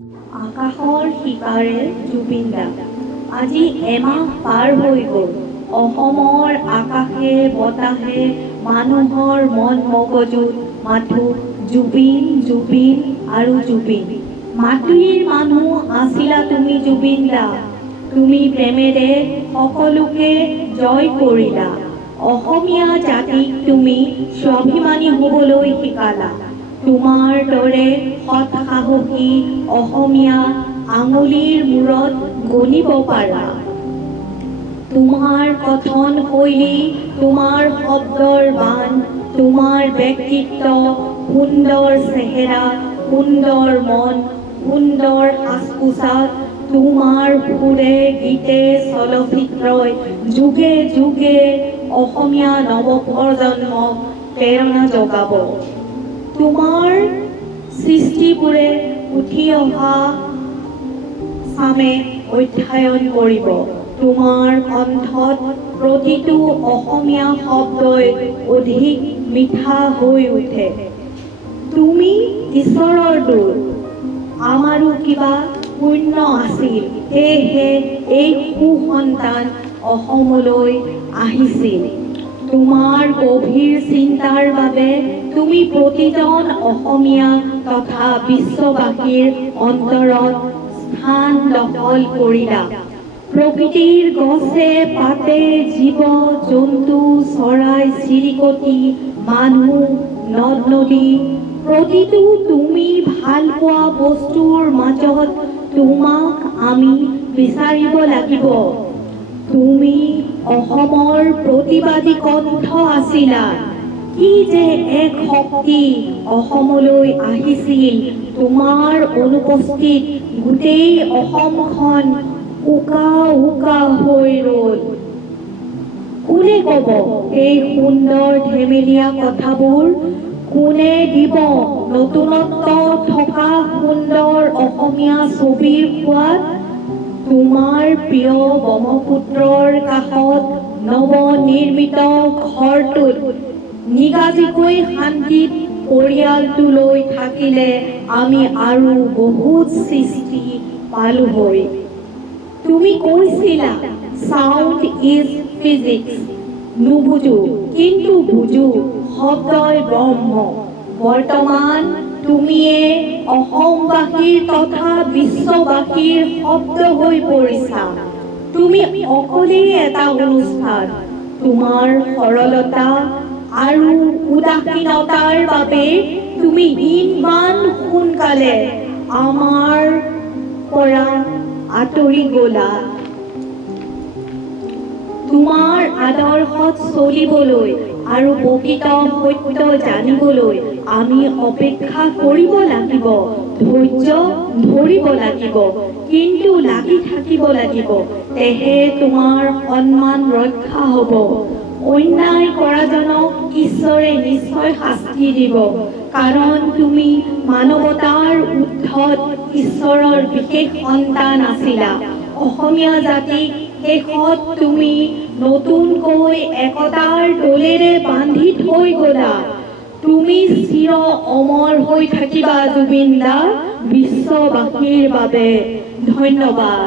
আকাশৰ সিপাৰে জুবিন দা। আজি এমাহ পাৰ হৈ গ'ল। অসমৰ আকাশে বতাহে মানুহৰ মন মগজুত মাথো জুবিন জুবিন আৰু জুবিন। মাটিৰ মানুহ আছিলা তুমি জুবিন দা। তুমি প্ৰেমেৰে সকলোকে জয় কৰিলা। অসমীয়া জাতিক তুমি স্বাভিমানী হ'বলৈ শিকালা। তোমাৰ দৰে সৎ সাহসী অসমীয়া আঙুলিৰ মূৰত গণিব পাৰা। তোমাৰ কথন শৈলী, তোমাৰ শব্দৰ বান, তোমাৰ ব্যক্তিত্ব, সুন্দৰ চেহেৰা, সুন্দৰ মন, সুন্দৰ সাজ পোছাক, তোমাৰ সুৰে গীতে চলচ্চিত্ৰই যুগে যুগে অসমীয়া নৱপ্ৰজন্মক প্ৰেৰণা যোগাব। তোমাৰ সৃষ্টিবোৰে উঠি অহা চামে অধ্যয়ন কৰিব। তোমাৰ কণ্ঠত প্ৰতিটো অসমীয়া শব্দই অধিক মিঠা হৈ উঠে। তুমি ঈশ্বৰৰ দূত। আমাৰো কিবা পুণ্য আছিল, সেয়েহে এই সুসন্তান অসমলৈ আহিছিল। তোমাৰ গভীৰ চিন্তাৰ বাবে তুমি প্ৰতিজন অসমীয়া তথা বিশ্ববাসীৰ অন্তৰত স্থান দখল কৰিলা। প্ৰকৃতিৰ গছে পাতে, জীৱ জন্তু, চৰাই চিৰিকটি, মানুহ, নদ নদী, প্ৰতিটো তুমি ভাল পোৱা বস্তুৰ মাজত তোমাক আমি বিচাৰিব লাগিব। তুমি অসমৰ প্ৰতিবাদী কণ্ঠ আছিলা। কি যে এক শক্তি অসমলৈ আহিছিল। তোমাৰ অনুপস্থিত গোটেই অসমখন উকা উকা হৈ ৰ'ল। কোনে ক'ব এই সুন্দৰ ধেমেলীয়া কথাবোৰ? কোনে দিব নতুনত্ব থকা সুন্দৰ অসমীয়া ছবিৰ সোৱাদ? তোমাৰ প্ৰিয় ব্ৰহ্মপুত্ৰৰ কাষত নৱনিৰ্মিত ঘৰটোত নিগাজিকৈ শান্তিত পৰিয়ালটো লৈ থাকিলে আমি আৰু বহুত সৃষ্টি পালো হৈ। তুমি কৈছিলা সাউণ্ড ইজ ফিজিক্স। নুবুজো কিন্তু বুজো, শব্দই ব্ৰহ্ম। বৰ্তমান তুমিয়ে অসমবাসীৰ তথা বিশ্ববাসীৰ শব্দ হৈ পৰিছা। তুমি অকলেই এটা অনুষ্ঠান। তোমাৰ সৰলতা আৰু উদাসীনতাৰ বাবে তুমি ইমান সোনকালে আমাৰ পৰা আঁতৰি গ'লা। তোমাৰ আদৰ্শত চলিবলৈ আৰু প্ৰকৃত সত্য জানিবলৈ আমি অপেক্ষা কৰিব লাগিব, ধৈৰ্য ধৰিব লাগিব, কিন্তু লাগি থাকিব লাগিব। তেহে তোমাৰ সন্মান ৰক্ষা হ'ব। অন্যায় কৰাজনক ঈশ্বৰে নিশ্চয় শাস্তি দিব, কাৰণ তুমি মানৱতাৰ ঊৰ্ধ্বত ঈশ্বৰৰ বিশেষ সন্তান আছিলা। অসমীয়া জাতিক শেষত তুমি নতুনকৈ একতাৰ ডোলেৰে বান্ধি থৈ গ'লা। তুমি চিৰ অমৰ হৈ থাকিবা জুবিন দা, বিশ্ববাসীৰ বাবে। ধন্যবাদ।